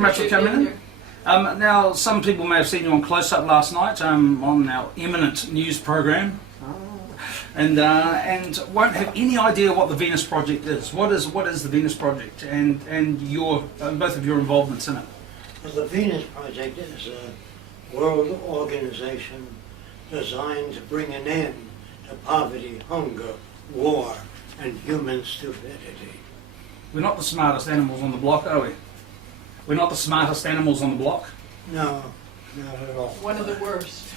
very much for coming in. Now, some people may have seen you on Close Up last night on our eminent news program, and won't have any idea what the Venus Project is. What is the Venus Project, and your both of your involvements in it? Well, the Venus Project is a world organization designed to bring an end to poverty, hunger, war, and human stupidity. We're not the smartest animals on the block, are we? We're not the smartest animals on the block. No, not at all. One of the worst.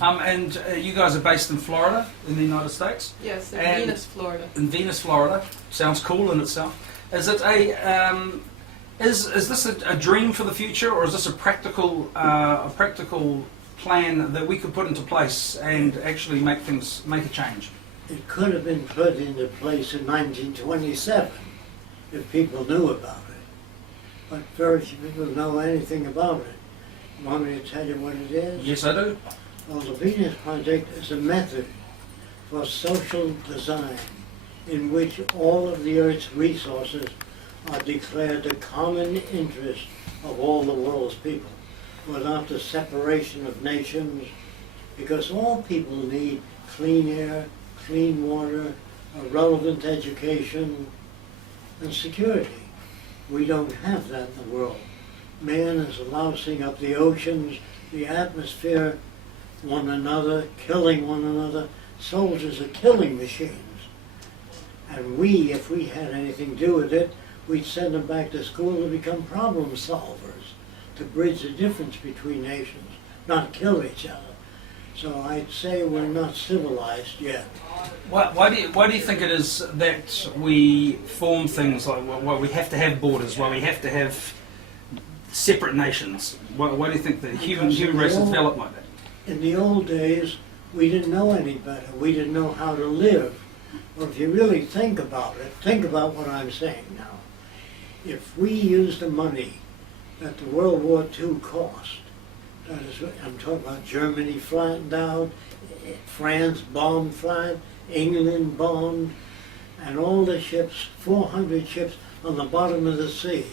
And you guys are based in Florida, in the United States? Yes, in And Venus, Florida. In Venus, Florida. Sounds cool in itself. Is it is this a dream for the future, or is this a practical plan that we could put into place and actually make a change? It could have been put into place in 1927 if people knew about it. But very few people know anything about it. You want me to tell you what it is? Yes, I do. Well, the Venus Project is a method for social design in which all of the Earth's resources are declared the common interest of all the world's people, without the separation of nations, because all people need clean air, clean water, a relevant education, and security. We don't have that in the world. Man is lousing up the oceans, the atmosphere, one another, killing one another. Soldiers are killing machines. And we, if we had anything to do with it, we'd send them back to school to become problem solvers, to bridge the difference between nations, not kill each other. So I'd say we're not civilized yet. Why do you think it is that we form things like why we have to have borders, why we have to have separate nations? Why do you think the human race has developed like that? In the old days, we didn't know any better. We didn't know how to live. Well, if you really think about it, think about what I'm saying now. If we used the money that the World War II cost, that is, I'm talking about Germany flattened out, France bombed flat, England bombed, and all the ships, 400 ships on the bottom of the sea.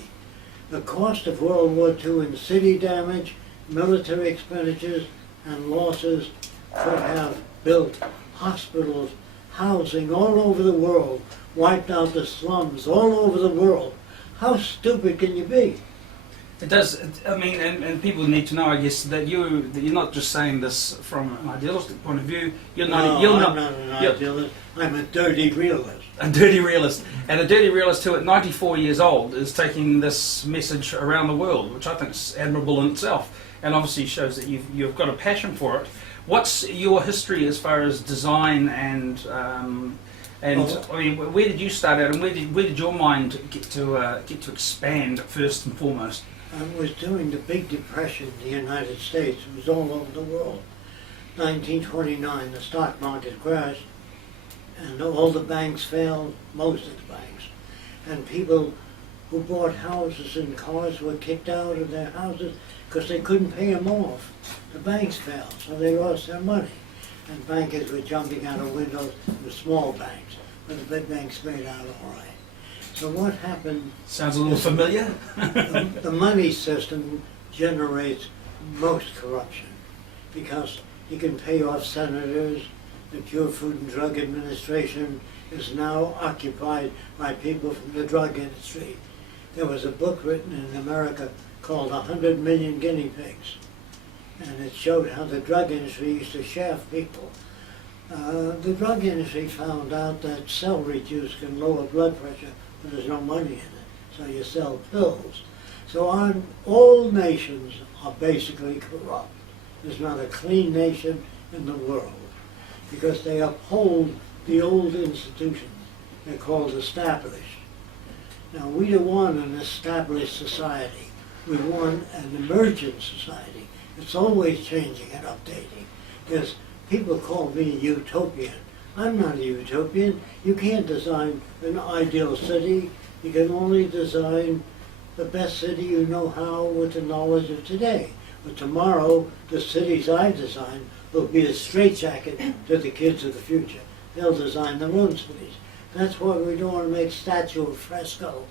The cost of World War II in city damage, military expenditures, and losses could have built hospitals, housing all over the world, wiped out the slums all over the world. How stupid can you be? It does. I mean, and people need to know, I guess, that you're not just saying this from an idealistic point of view. I'm not an idealist. I'm a dirty realist. A dirty realist, and a dirty realist who, at 94 years old, is taking this message around the world, which I think is admirable in itself, and obviously shows that you've got a passion for it. What's your history as far as design and I mean, where did you start out, and where did your mind get to expand first and foremost? I was during the Big Depression in the United States. It was all over the world. 1929, the stock market crashed, and all the banks failed, most of the banks. And people who bought houses and cars were kicked out of their houses because they couldn't pay them off. The banks failed, so they lost their money. And bankers were jumping out of windows, the small banks, but the big banks made out all right. So what happened? Sounds a little familiar. The money system generates most corruption because you can pay off senators. The Pure Food and Drug Administration is now occupied by people from the drug industry. There was a book written in America called 100 Million Guinea Pigs, and it showed how the drug industry used to shaft people. The drug industry found out that celery juice can lower blood pressure, but there's no money in it, so you sell pills. So all nations are basically corrupt. There's not a clean nation in the world because they uphold the old institutions. They're called established. Now, we don't want an established society. We want an emergent society. It's always changing and updating. Because people call me utopian. I'm not a utopian. You can't design an ideal city. You can only design the best city you know how with the knowledge of today. But tomorrow, the cities I design will be a straitjacket to the kids of the future. They'll design their own cities. That's why we don't want to make statue or fresco.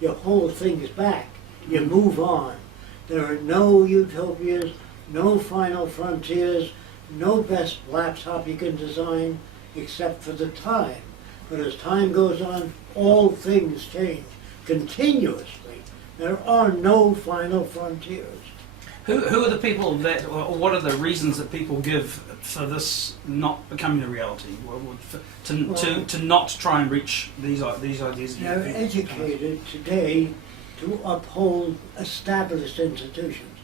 Your whole thing is back. You move on. There are no utopias, no final frontiers, no best laptop you can design except for the time. But as time goes on, all things change continuously. There are no final frontiers. Who are the people that, or what are the reasons that people give for this not becoming a reality? To not try and reach these ideas? They're educated today to uphold established institutions.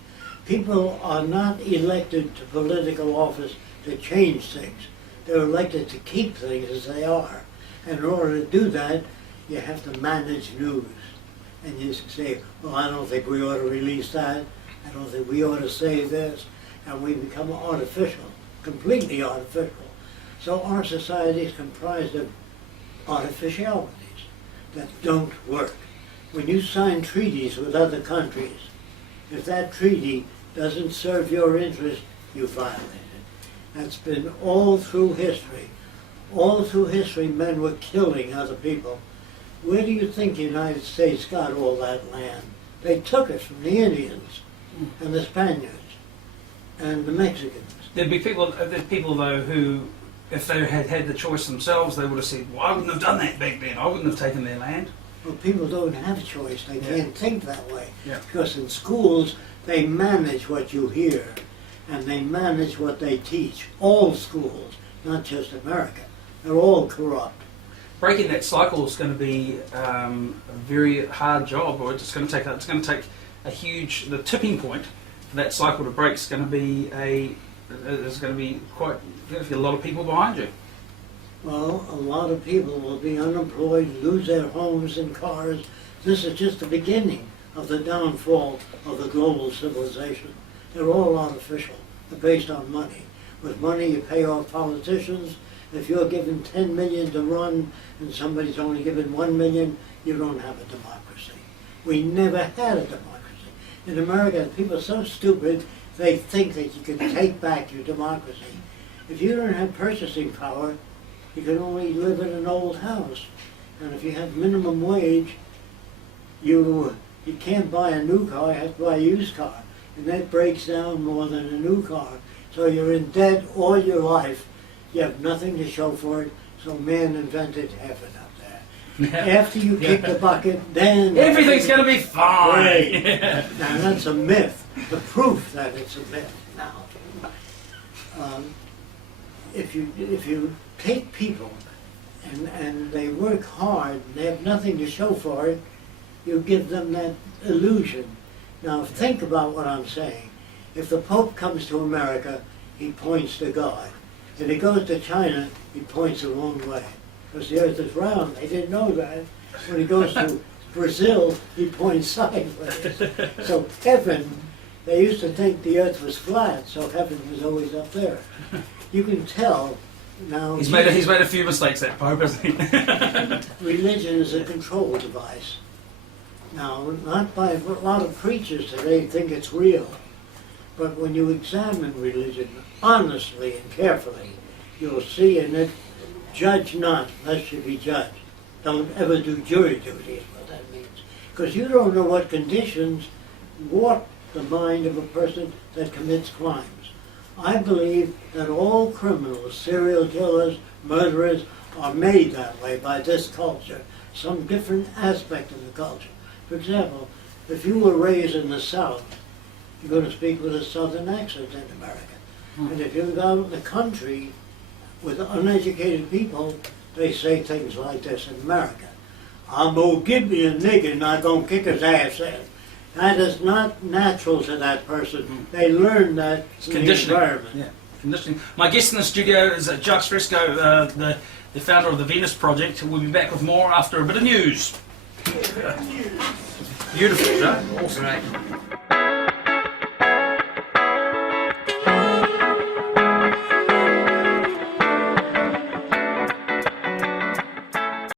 People are not elected to political office to change things. They're elected to keep things as they are. And in order to do that, you have to manage news. And you say, well, I don't think we ought to release that. I don't think we ought to say this. And we become artificial, completely artificial. So our society is comprised of artificialities that don't work. When you sign treaties with other countries, if that treaty doesn't serve your interest, you violate it. That's been all through history. All through history, men were killing other people. Where do you think the United States got all that land? They took it from the Indians and the Spaniards and the Mexicans. There'd be people though who, if they had had the choice themselves, they would have said, well, I wouldn't have done that back then. I wouldn't have taken their land. Well, people don't have a choice. They can't think that way. Yeah. Because in schools, they manage what you hear and they manage what they teach. All schools, not just America. They're all corrupt. Breaking that cycle is going to be a very hard job, or it's going to take a huge. The tipping point for that cycle to break is going to be quite. There's a lot of people behind you. Well, a lot of people will be unemployed, lose their homes and cars. This is just the beginning of the downfall of the global civilization. They're all artificial. They're based on money. With money, you pay off politicians. If you're given 10 million to run and somebody's only given 1 million, you don't have a democracy. We never had a democracy. In America, people are so stupid, they think that you can take back your democracy. If you don't have purchasing power, you can only live in an old house. And if you have minimum wage, you can't buy a new car, you have to buy a used car. And that breaks down more than a new car. So you're in debt all your life. You have nothing to show for it, so man invented heaven up there. After you kick the bucket, then Everything's going to be fine. Right. Now that's a myth. The proof that it's a myth. Now, if you take people and they work hard and they have nothing to show for it, you give them that illusion. Now think about what I'm saying. If the Pope comes to America, he points to God. If he goes to China, he points the wrong way. Because the earth is round. They didn't know that. When he goes to Brazil, he points sideways. So heaven, they used to think the earth was flat, so heaven was always up there. You can tell now. He's made a few mistakes, that Pope, hasn't he? Religion is a control device. Now, not by a lot of preachers today think it's real. But when you examine religion honestly and carefully, you'll see in it, judge not, lest you be judged. Don't ever do jury duty is what that means. Because you don't know what conditions warp the mind of a person that commits crimes. I believe that all criminals, serial killers, murderers, are made that way by this culture, some different aspect of the culture. For example, if you were raised in the South, you're going to speak with a Southern accent in America. And if you go out in the country with uneducated people, they say things like this in America. I'm going to give me a nigger and I'm going to kick his ass in. That is not natural to that person. They learn that in the environment. Yeah, conditioning. My guest in the studio is Jacque Roxanne, the founder of the Venus Project. We'll be back with more after a bit of news. Beautiful, Jacque. Awesome.